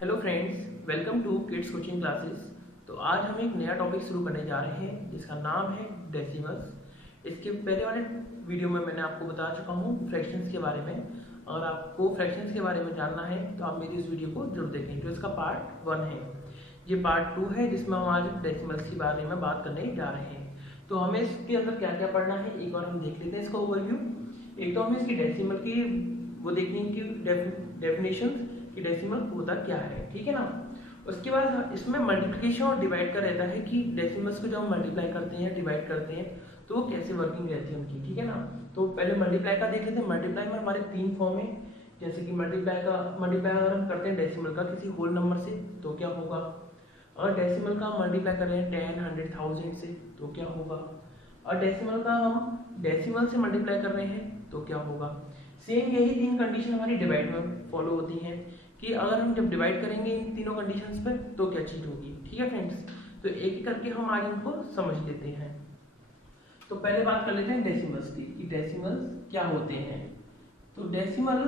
Hello friends, welcome to kids coaching classes. तो आज हम एक नया टॉपिक शुरू करने जा रहे हैं जिसका नाम है डेसिमल्स। इसके पहले वाले वीडियो में मैंने आपको बता चुका हूँ फ्रैक्शंस के बारे में। अगर आपको फ्रैक्शंस के बारे में जानना है तो आप मेरी इस वीडियो को जरूर देखें, जो इसका पार्ट 1 है। ये पार्ट 2 है जिसमें हम आज डेसिमल्स के बारे में बात करने जा रहे हैं। तो हमें इसके अंदर क्या क्या पढ़ना है एक बार हम देख लेते हैं इसका ओवरव्यू। एक तो हमें इसकी डेसिमल की वो देखनी है कि डेफिनेशन कि डेसिमल होता क्या है, ठीक है ना। उसके बाद इसमें मल्टीप्लिकेशन और डिवाइड का रहता है कि डेसिमल्स को जब हम मल्टीप्लाई करते हैं डिवाइड करते हैं तो वो कैसे वर्किंग रहती है उनकी, ठीक है ना। तो पहले मल्टीप्लाई का देख लेते हैं। मल्टीप्लाई में हमारे 3 फॉर्म है। जैसे कि मल्टीप्लाई अगर हम करते हैं डेसिमल का किसी होल नंबर से तो क्या होगा। और डेसिमल का हम मल्टीप्लाई कर रहे हैं 10, 100, 1000 से तो क्या होगा। और डेसिमल का हम डेसिमल से मल्टीप्लाई कर रहे हैं तो क्या होगा। सेम यही 3 कंडीशन हमारी डिवाइड में फॉलो होती हैं कि अगर हम जब डिवाइड करेंगे इन तीनों कंडीशंस पर तो क्या चीज होगी, ठीक है फ्रेंड्स। तो एक एक करके हम आज इनको समझ लेते हैं। तो पहले बात कर लेते हैं डेसिमल्स की कि डेसिमल्स क्या होते हैं। तो डेसिमल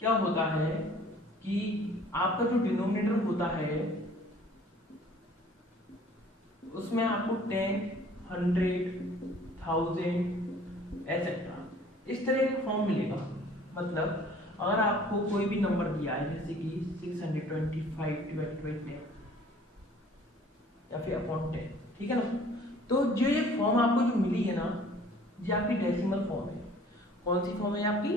क्या होता है कि आपका जो डिनोमिनेटर होता है उसमें आपको 10, 100, 1000 एसेट्रा इस तरह का फॉर्म मिलेगा। मतलब अगर आपको कोई भी नंबर दिया है जैसे कि 625 डिवाइडेड बाई 10 या फिर अपॉन 10, ठीक है ना। तो जो ये फॉर्म आपको जो मिली है ना, ये आपकी डेसिमल फॉर्म है। कौन सी फॉर्म है आपकी?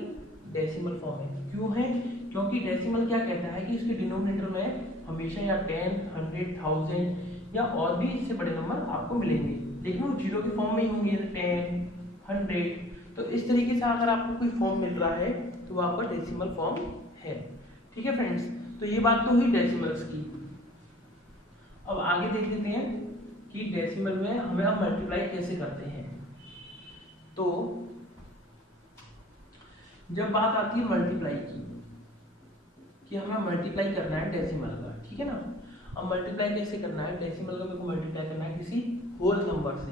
डेसिमल फॉर्म है। क्यों है? क्योंकि डेसिमल क्या कहता है कि इसके डिनोमिनेटर में हमेशा या 10, 100, 1000 या और भी इससे बड़े नंबर आपको मिलेंगे, लेकिन वो जीरो के फॉर्म में ही होंगे, 10, 100। तो इस तरीके से अगर आपको कोई फॉर्म मिल रहा है तो वो आपका डेसिमल फॉर्म है, ठीक है फ्रेंड्स। तो ये बात तो हुई डेसिमल्स की। अब आगे देख लेते हैं कि डेसिमल में हमें हम मल्टीप्लाई कैसे करते हैं। तो जब बात आती है मल्टीप्लाई की कि हमें मल्टीप्लाई करना है डेसिमल का, ठीक है ना। अब मल्टीप्लाई कैसे करना है डेसिमल का? मेरे को मल्टीप्लाई करना है किसी होल नंबर से।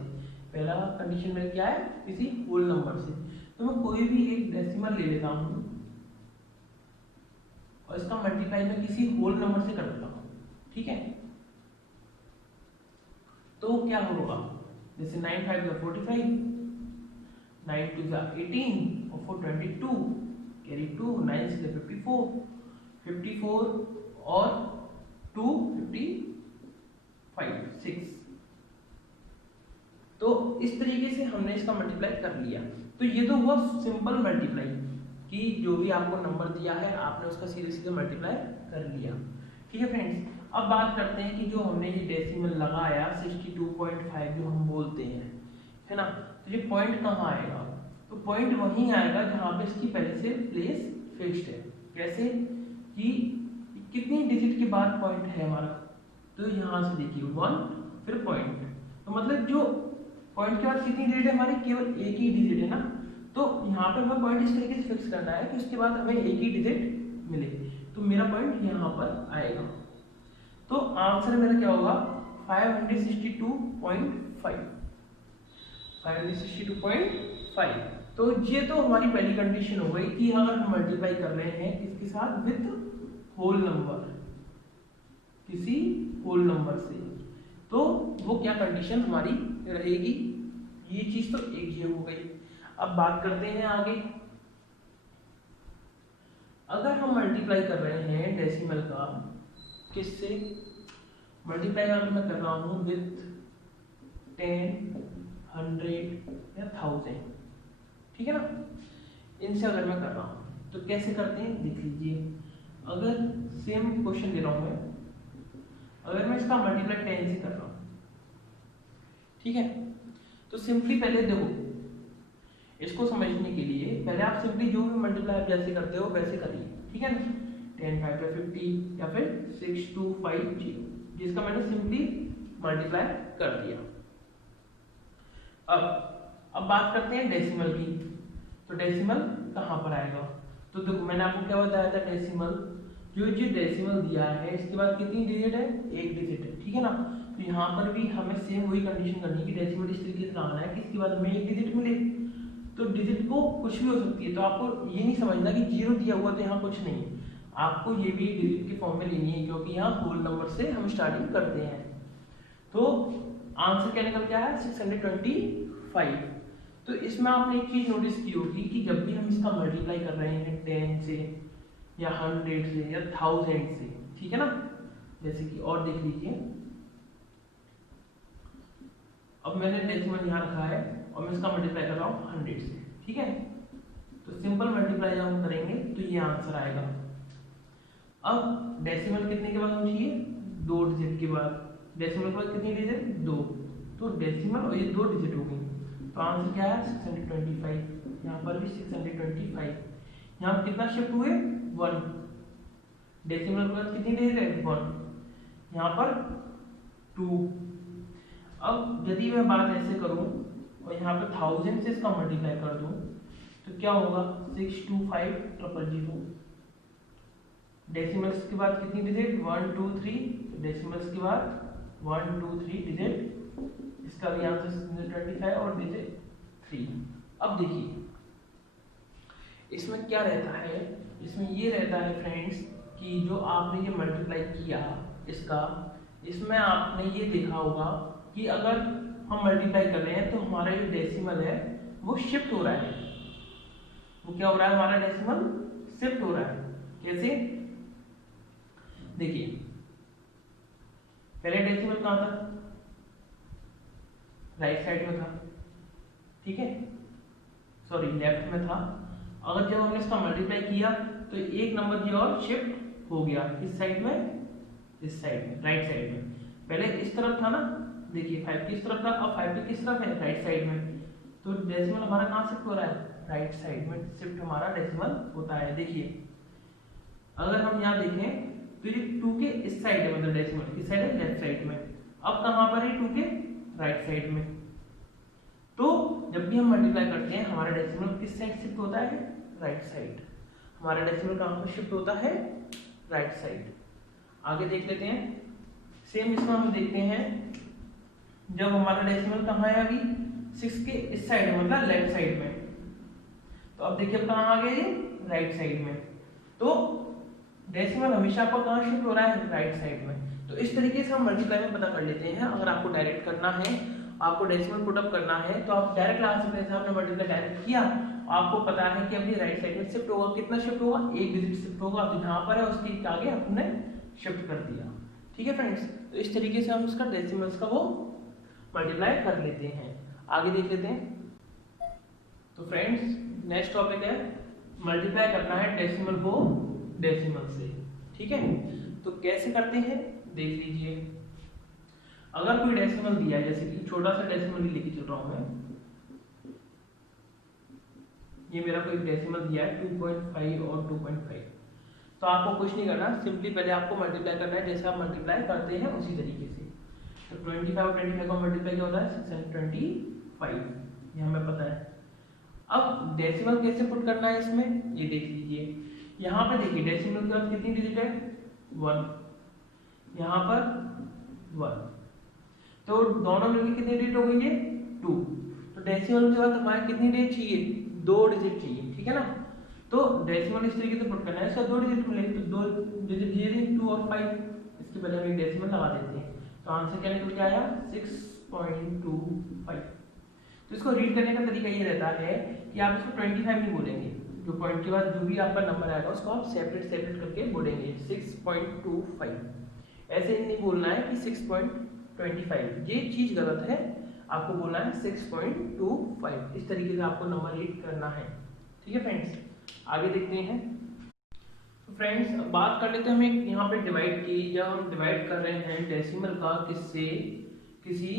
पहला कंडीशन में क्या है? किसी होल नंबर से। तो मैं कोई भी एक डेसिमल ले लेता हूं और इसका मल्टीप्लाई मैं किसी होल नंबर से कर देता हूं, ठीक है। तो क्या होगा? जैसे 9 5 या 45, 9 2 या 18 और 4 22, कैरी 2, 9 6 54, 54 और 2 55 6। तो इस तरीके से हमने इसका मल्टीप्लाई कर लिया। तो ये तो हुआ सिंपल मल्टीप्लाई कि जो भी आपको नंबर दिया है आपने उसका सीधे सीधे मल्टीप्लाई कर लिया, ठीक है फ्रेंड्स। अब बात करते हैं कि जो हमने ये डेसिमल लगाया 62.5 जो हम बोलते हैं, है ना। तो ये पॉइंट कहाँ आएगा? तो पॉइंट वहीं आएगा जहाँ पे इसकी पहले से प्लेस फिक्स्ड है। कैसे कि कितनी डिजिट के बाद पॉइंट है हमारा? तो यहाँ से देखिए 1 फिर पॉइंट। तो मतलब जो पॉइंट के बाद कितनी डिजिट है हमारी? केवल एक ही डिजिट है ना। तो यहाँ पे हमें पॉइंट इस तरीके से फिक्स करना है कि उसके बाद हमें एक ही डिजिट मिले। तो मेरा पॉइंट यहाँ पर आएगा। तो आंसर मेरा क्या होगा? 562.5। 562.5। तो ये तो हमारी पहली कंडीशन हो गई कि अगर हम मल्टीप्लाई कर रहे हैं किसके साथ? विथ होल नंबर, किसी होल नंबर से, तो वो क्या कंडीशन हमारी रहेगी? ये चीज तो एक ये हो गई। अब बात करते हैं आगे। अगर हम मल्टीप्लाई कर रहे हैं डेसिमल का किससे? मल्टीप्लाई अगर मैं कर रहा हूं विथ 10, 100 या 1000, ठीक है ना। इनसे अगर मैं कर रहा हूं तो कैसे करते हैं देख लीजिए। अगर सेम क्वेश्चन दे रहा हूं मैं, अगर मैं इसका मल्टीप्लाई 10 से कर रहा हूं, ठीक है, तो सिंपली पहले देखो इसको समझने के लिए पहले आप सिंपली जो भी मल्टीप्लाई आप जैसे करते हो वैसे करिए, ठीक है ना। 10 5 या 50 या फिर 6250 जिसका मैंने सिंपली मल्टीप्लाई कर दिया। अब बात करते हैं डेसिमल की। तो डेसिमल कहाँ पर आएगा? तो देखो मैंने आपको क्या बताया था, डेसिमल जो डेसिमल दिया है इसके बाद कितनी डिजिट है? एक डिजिट है, ठीक है ना। तो यहाँ पर भी हमें सेम वही कंडीशन करनी है कि डेसिमल इस तरीके से लगाना है कि इसके बाद हमें एक डिजिट मिले। तो डिजिट को कुछ भी हो सकती है, तो आपको ये नहीं समझना कि जीरो दिया हुआ तो यहाँ कुछ नहीं। आपको ये भी डिजिट के फॉर्म में लेनी है, क्योंकि यहाँ होल नंबर से हम स्टार्टिंग करते हैं। तो आंसर क्या निकल के आया 625। तो इसमें आपने एक चीज नोटिस की होगी कि जब भी हम इसका मल्टीप्लाई कर रहे हैं 10 से या 100 से या 1000 से, ठीक है ना, जैसे कि और देख लीजिए, अब मैंने डेसिमल यहाँ रखा है और मैं इसका मल्टीप्लाई कर रहा हूँ 100 से, ठीक है। तो सिंपल मल्टीप्लाई जब हम करेंगे तो ये आंसर आएगा। अब डेसिमल कितने के बाद होनी चाहिए, 2 डिजिट के बाद। डेसिमल के बाद कितनी डिजिट, 2, तो डेसिमल और ये 2 डिजिट हो गई। तो आंसर क्या है 625। यहाँ पर भी 625। यहाँ पर कितना शिफ्ट हुए, 1। डेसिमल के बाद कितनी डिजिट है, 1। यहाँ पर 2। अब यदि मैं बात ऐसे करूं और यहाँ पे 1000 से इसका मल्टीप्लाई कर दूं तो क्या होगा 625000। डेसिमल्स के बाद कितनी डिजिट, 1 2 3। डेसिमल्स के बाद 1 2 3 डिजिट, इसका भी आंसर 625 और डिजिट 3। अब देखिए इसमें क्या रहता है, इसमें ये रहता है फ्रेंड्स कि जो आपने ये मल्टीप्लाई किया इसका, इसमें आपने ये देखा होगा कि अगर हम मल्टीप्लाई कर रहे हैं तो हमारा जो डेसिमल है वो शिफ्ट हो रहा है। वो क्या हो रहा है, हमारा डेसिमल शिफ्ट हो रहा है। कैसे, देखिए पहले डेसिमल कहां था, राइट साइड में था, ठीक है, सॉरी लेफ्ट में था। अगर जब हमने इसका मल्टीप्लाई किया तो एक नंबर की और शिफ्ट हो गया, इस साइड में, इस साइड में, राइट साइड में। पहले इस तरफ था ना, देखिए 5 किस तरफ था, अब 5 भी किस तरफ है, राइट साइड में। तो डेसिमल हमारा कहाँ शिफ्ट हो रहा है, राइट साइड में शिफ्ट हमारा डेसिमल होता है। देखिए अगर हम यहाँ देखें तो ये 2 के इस साइड है, मतलब डेसिमल किस साइड है, लेफ्ट साइड में। अब कहाँ पर है, 2 के राइट साइड में। तो जब भी हम मल्टीप्लाई करते हैं हमारा डेसिमल किस साइड शिफ्ट होता है, राइट साइड। हमारा डेसिमल कहाँ पर शिफ्ट होता है, राइट साइड। आगे देख लेते हैं, सेम इसमें हम देखते हैं जब हमारा डेसिमल कहाँ है, अभी 6 के इस साइड में, मतलब लेफ्ट साइड में। तो अब देखिए कहाँ आ गया ये, राइट साइड में। तो डेसिमल हमेशा आपको कहाँ शिफ्ट हो रहा है, राइट साइड में। तो इस तरीके से हम मल्टीप्लाई में पता कर लेते हैं। अगर आपको डायरेक्ट करना है, आपको डेसिमल पुट अप करना है, तो आप डायरेक्ट ला सकते हैं। जैसे आपने मल्टीप्लाई डायरेक्ट किया, आपको पता है कि अभी राइट साइड में शिफ्ट होगा, कितना शिफ्ट होगा, एक डिजिट शिफ्ट होगा। अब जहाँ पर है उसके आगे हमने शिफ्ट कर दिया, ठीक है फ्रेंड्स। तो इस तरीके से हम इसका डेसिमल्स का वो मल्टीप्लाई कर लेते हैं। आगे देख लेते हैं। तो फ्रेंड्स नेक्स्ट टॉपिक है मल्टीप्लाई करना है डेसिमल को डेसिमल से, ठीक है। तो कैसे करते हैं देख लीजिए। अगर कोई डेसिमल दिया है, जैसे कि छोटा सा डेसिमल ही लेके चल रहा हूं मैं, ये मेरा कोई डेसिमल दिया है 2.5 और 2.5, तो आपको कुछ नहीं करना, सिंपली पहले आपको मल्टीप्लाई करना है जैसे आप मल्टीप्लाई करते हैं उसी तरीके से। तो 25 और 25 का मल्टीप्लाई क्या होता है 625, ये हमें पता है। अब डेसिमल कैसे पुट करना है इसमें, ये देख लीजिए। यहाँ पे देखिए डेसिमल के बाद कितनी डिजिट है, 1, यहाँ पर 1, तो दोनों मिलकर कितनी डिजिट हो गई है, 2। तो डेसिमल के बाद हमारे कितनी डिजिट चाहिए, 2 डिजिट चाहिए, ठीक है ना। तो डेसिमल इस तरीके से पुट करना है, इसका 2 डिजिट मिलेंगे, तो 2 डिजिट ये 2 और 5, इसके पहले हम एक डेसिमल लगा देते हैं। तो आंसर क्या निकल के आया 6.25। तो इसको रीड करने का तरीका ये रहता है कि आप इसको 25 नहीं बोलेंगे, जो पॉइंट के बाद जो भी आपका नंबर आएगा उसको आप सेपरेट करके बोलेंगे 6.25। ऐसे नहीं बोलना है कि 6.25, ये चीज गलत है, आपको बोलना है 6.25। इस तरीके से आपको नंबर रीड करना है, ठीक है फ्रेंड्स। आगे देखते हैं। तो फ्रेंड्स बात कर लेते हैं हम एक यहाँ पे डिवाइड की। जब हम डिवाइड कर रहे हैं डेसिमल का किससे, किसी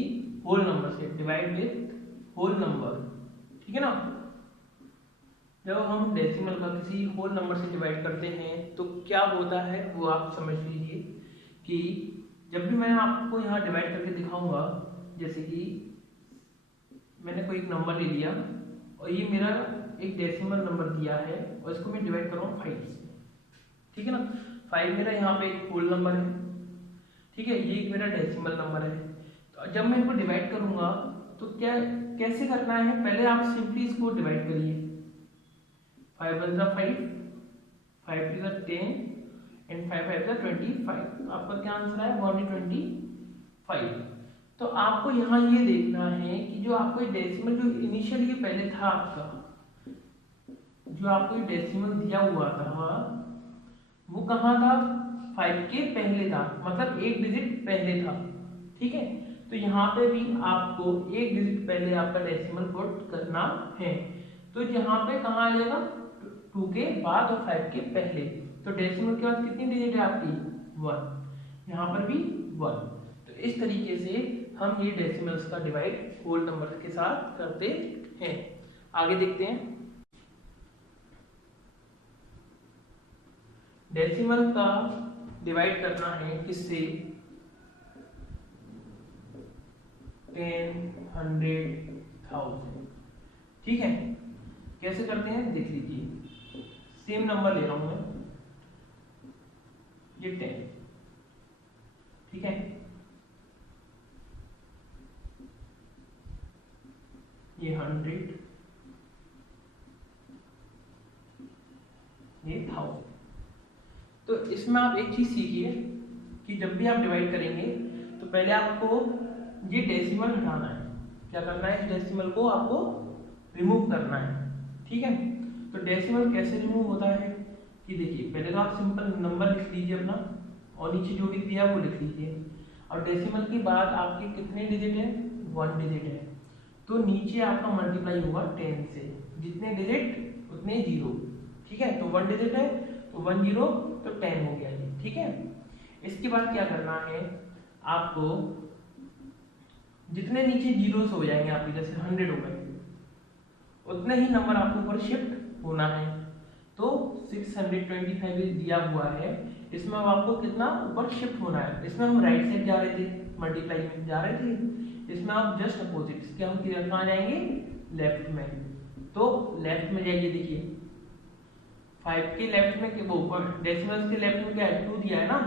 होल नंबर से, डिवाइड विद होल नंबर, ठीक है ना। जब हम डेसिमल का किसी होल नंबर से डिवाइड करते हैं तो क्या होता है वो आप समझ लीजिए कि जब भी मैं आपको यहाँ डिवाइड करके दिखाऊंगा, जैसे कि मैंने कोई एक नंबर ले लिया और ये मेरा एक डेसिमल नंबर दिया है और इसको मैं डिवाइड कर रहा हूँ 5 से, ठीक है ना। 5 मेरा यहाँ पे एक होल नंबर है, ठीक है, ये एक मेरा डेसिमल नंबर है। तो जब मैं इसको डिवाइड करूंगा तो क्या कैसे करना है, पहले आप सिंपली इसको डिवाइड करिए। 5 1 5, 5 3 10 5 का 25, आपका क्या आंसर है 125। तो आपको यहाँ ये देखना है कि जो आपको डेसिमल जो इनिशियल ये पहले था आपका, जो आपको डेसिमल दिया हुआ था वो कहाँ था, 5 के पहले था, मतलब एक डिजिट पहले था। ठीक है, तो यहाँ पे भी आपको एक डिजिट पहले आपका डेसिमल पुट करना है। तो यहाँ पे कहाँ आ जाएगा, 2 के बाद और 5 के पहले। तो डेसिमल के बाद कितनी डिजिट है आपकी 1, यहाँ पर भी 1। तो इस तरीके से हम ये डेसिमल्स का डिवाइड होल नंबर के साथ करते हैं। आगे देखते हैं, डेसिमल का डिवाइड करना है किससे, 10, 100, 1000। ठीक है, कैसे करते हैं देख लीजिए। सेम नंबर ले रहा हूं मैं, ये 10, ठीक है, ये 100, ये 1000। तो इसमें आप एक चीज सीखिए कि जब भी आप डिवाइड करेंगे तो पहले आपको ये डेसिमल हटाना है। क्या करना है, इस डेसिमल को आपको रिमूव करना है। ठीक है, तो डेसिमल कैसे रिमूव होता है कि देखिए, पहले तो आप सिंपल नंबर लिख लीजिए अपना और नीचे जो भी दिया वो लिख लीजिए। और डेसिमल के बाद आपके कितने डिजिट है, 1 डिजिट है, तो नीचे आपका मल्टीप्लाई होगा 10 से, जितने डिजिट उतने जीरो। ठीक है, तो 1 डिजिट है तो 1 0 तो 10 हो गया ये। ठीक है, इसके बाद क्या करना है, आपको जितने नीचे जीरो हो जाएंगे आपके, जैसे 100 हो गए, उतने ही नंबर आपको ऊपर शिफ्ट होना है। तो 625 दिया हुआ है, इसमें अब आपको कितना ऊपर शिफ्ट होना है। इसमें हम राइट साइड जा रहे थे, मल्टीप्लाई में जा रहे थे, इसमें आप जस्ट अपोजिट, इसके हम कहाँ जाएंगे, लेफ्ट में। तो लेफ्ट में जाइए, देखिए 5 के लेफ्ट में वो डेसिमल्स के लेफ्ट में क्या है, 2 दिया है ना,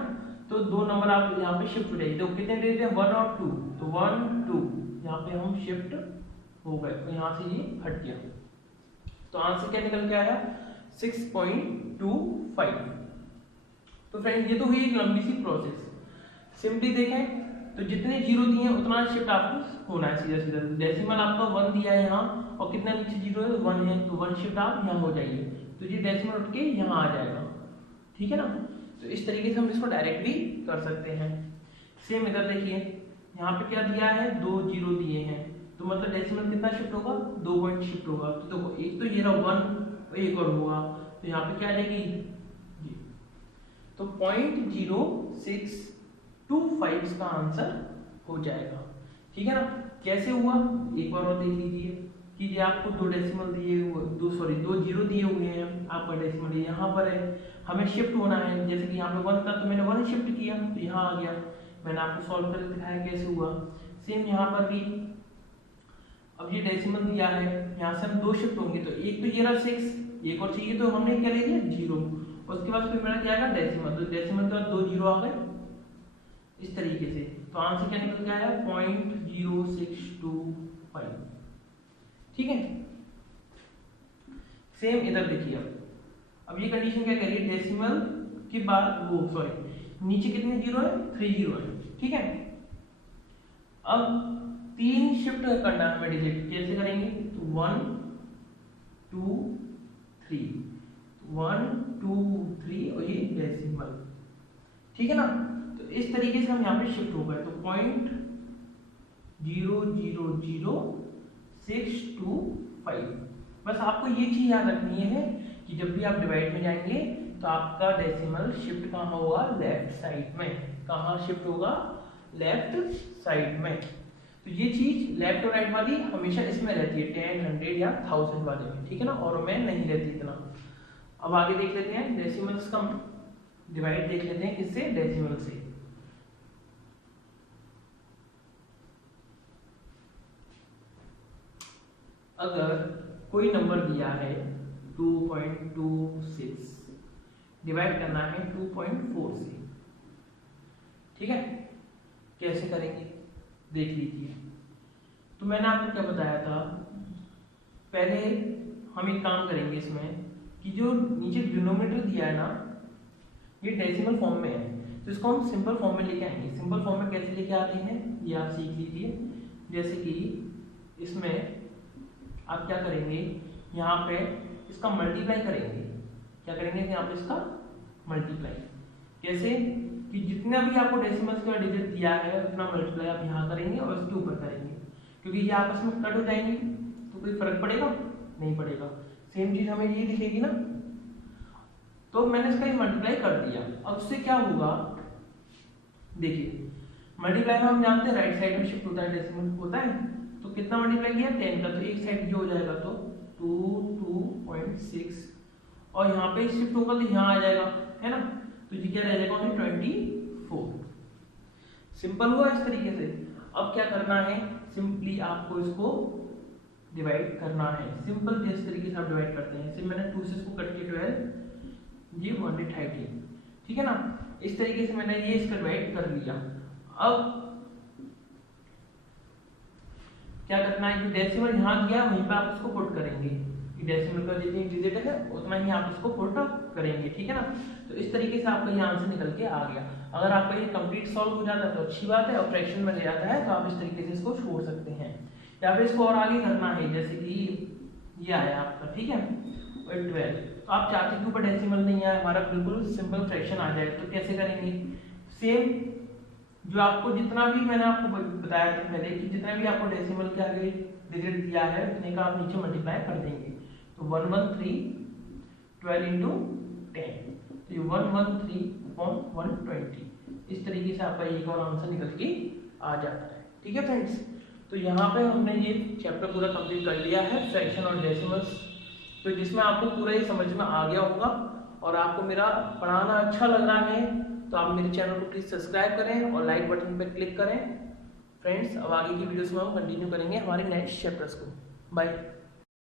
तो 2 नंबर आप यहाँ पे शिफ्ट हो जाइए। तो कितने डिजिट है, 1 और 2, तो 1 2 यहाँ पे हम शिफ्ट हो गए, तो यहाँ से ये हट गया। तो आंसर क्या निकल के आया, 6.25। तो फ्रेंड ये तो हुई एक लंबी सी प्रोसेस। सिंपली देखें तो जितने जीरो दिए हैं उतना शिफ्ट आपको होना है, सीधा सीधा। डेसिमल आपका 1 दिया है यहाँ, और कितना नीचे जीरो है, 1 है, तो 1 शिफ्ट आप यहाँ हो जाइए, तो ये डेसिमल उठ के यहाँ आ जाएगा। ठीक है ना, तो इस तरीके से हम इसको डायरेक्टली कर सकते हैं। सेम इधर देखिए, यहाँ पे क्या दिया है, 2 जीरो दिए हैं, तो मतलब डेसिमल कितना शिफ्ट होगा, 2 पॉइंट शिफ्ट होगा। तो देखो एक तो ये रहा 1, एक और होगा, तो यहाँ पे क्या आ जाएगी ये, तो 0.0625 इसका आंसर हो जाएगा। ठीक है ना, कैसे हुआ एक बार और देख लीजिए कि ये आपको 2 डेसिमल दिए हुए, 2 जीरो दिए हुए हैं, आपका डेसिमल यहाँ पर है, हमें शिफ्ट होना है। जैसे कि यहाँ पे 1 था तो मैंने 1 शिफ्ट किया तो यहाँ आ गया, मैंने आपको सॉल्व करके दिखाया कैसे हुआ। सेम यहाँ पर भी, अब ये डेसिमल दिया है, यहाँ से हम 2 शिफ्ट होंगे, तो एक तो ये रहा 6, एक और चाहिए, तो हमने क्या ले लिया 0, उसके बाद फिर मेरा क्या आएगा डेसिमल, तो डेसिमल के बाद 2 जीरो आ गए इस तरीके से। तो आंसर क्या निकल के आया, 0.0625। ठीक है, सेम इधर देखिए, अब ये कंडीशन क्या कह रही है, डेसिमल के बाद वो सॉरी नीचे कितने जीरो है, 3 जीरो है। ठीक है, अब 3 शिफ्ट करना है हमें डिजिट, कैसे करेंगे, तो 1 2 3, 1 2 3 और ये डेसिमल। ठीक है ना, तो इस तरीके से हम यहाँ पे शिफ्ट हो गए, तो 0.00625। बस आपको ये चीज याद रखनी है कि जब भी आप डिवाइड में जाएंगे तो आपका डेसिमल शिफ्ट कहाँ होगा, लेफ्ट साइड में। कहाँ शिफ्ट होगा, लेफ्ट साइड में। तो ये चीज लेफ्ट और राइट वाली हमेशा इसमें रहती है, 10, 100 या 1000 वाले में। ठीक है ना, और में नहीं रहती इतना। अब आगे देख लेते हैं डेसिमल्स का डिवाइड, देख लेते हैं किससे, डेसिमल से। अगर कोई नंबर दिया है 2.26, डिवाइड करना है 2.4 से। ठीक है, कैसे करेंगे देख लीजिए। तो मैंने आपको क्या बताया था, पहले हम एक काम करेंगे इसमें कि जो नीचे डिनोमिनेटर दिया है ना, ये डेसिमल फॉर्म में है, तो इसको हम सिंपल फॉर्म में लेके आएंगे। सिंपल फॉर्म में कैसे लेके आते हैं ये आप सीख लीजिए। जैसे कि इसमें आप क्या करेंगे, यहाँ पे इसका मल्टीप्लाई करेंगे। क्या करेंगे यहाँ पे इसका मल्टीप्लाई, कैसे कि जितना भी आपको डेसिमल्स का डिजिट दिया है उतना मल्टीप्लाई आप यहाँ करेंगे और इसके ऊपर करेंगे, क्योंकि ये आपस में कट हो जाएंगे तो कोई फर्क पड़ेगा नहीं पड़ेगा, सेम चीज हमें ये दिखेगी ना। तो मैंने इसका मल्टीप्लाई कर दिया। अब उससे क्या होगा, देखिए मल्टीप्लाई में हम जानते हैं राइट साइड में शिफ्ट होता है, डेसिमल होता है, तो कितना मल्टीप्लाई किया 10 का, तो एक साइड जो हो जाएगा तो 2.6 और यहाँ पे शिफ्ट होगा तो यहाँ आ जाएगा, है ना, तो ये क्या रह जाएगा 24। सिंपल हुआ इस तरीके से। अब क्या करना है, सिंपली आपको इसको डिवाइड करना है। सिंपल जिस तरीके से आप डिवाइड करते हैं, सिर्फ मैंने 2 से इसको कट किया 12, ये 118, ठीक है ना। इस तरीके से मैंने ये इसका डिवाइड कर लिया। अब क्या करना है, जो डेसिमल यहाँ दिया वहीं पे आप इसको पुट करेंगे, कि डेसिमल का जितनी डिजिट है उतना ही आप इसको पुट करेंगे, ठीक है ना। तो इस तरीके से आपका ये आंसर निकल के आ गया। अगर आपका ये कंप्लीट सॉल्व हो जाता है तो अच्छी बात है, और फ्रैक्शन में ले जाता है तो आप इस तरीके से इसको छोड़ सकते हैं, या फिर इसको और आगे करना है, जैसे कि ये आया आपका, ठीक है 12, तो आप चाहते के ऊपर डेसिमल नहीं आया, हमारा बिल्कुल सिंपल फ्रैक्शन आ जाए, तो कैसे करेंगे, सेम जो आपको जितना भी मैंने आपको बताया था पहले कि जितना भी आपको डेसिमल के आगे डिजिट दिया है उतने का आप नीचे मल्टीप्लाई कर देंगे। तो 113 12 इंटू 10, तो ये 113/120, इस तरीके से आपका एक और आंसर निकल के आ जाता है, ठीक है फ्रेंड्स। तो यहाँ पे हमने ये चैप्टर पूरा कंप्लीट कर लिया है, फ्रैक्शन और डेसिमल्स, तो जिसमें आपको पूरा ये समझ में आ गया होगा और आपको मेरा पढ़ाना अच्छा लग रहा है, तो आप मेरे चैनल को प्लीज़ सब्सक्राइब करें और लाइक बटन पर क्लिक करें। फ्रेंड्स, अब आगे की वीडियोस में हम कंटिन्यू करेंगे हमारे नेक्स्ट चैप्टर्स को। बाय।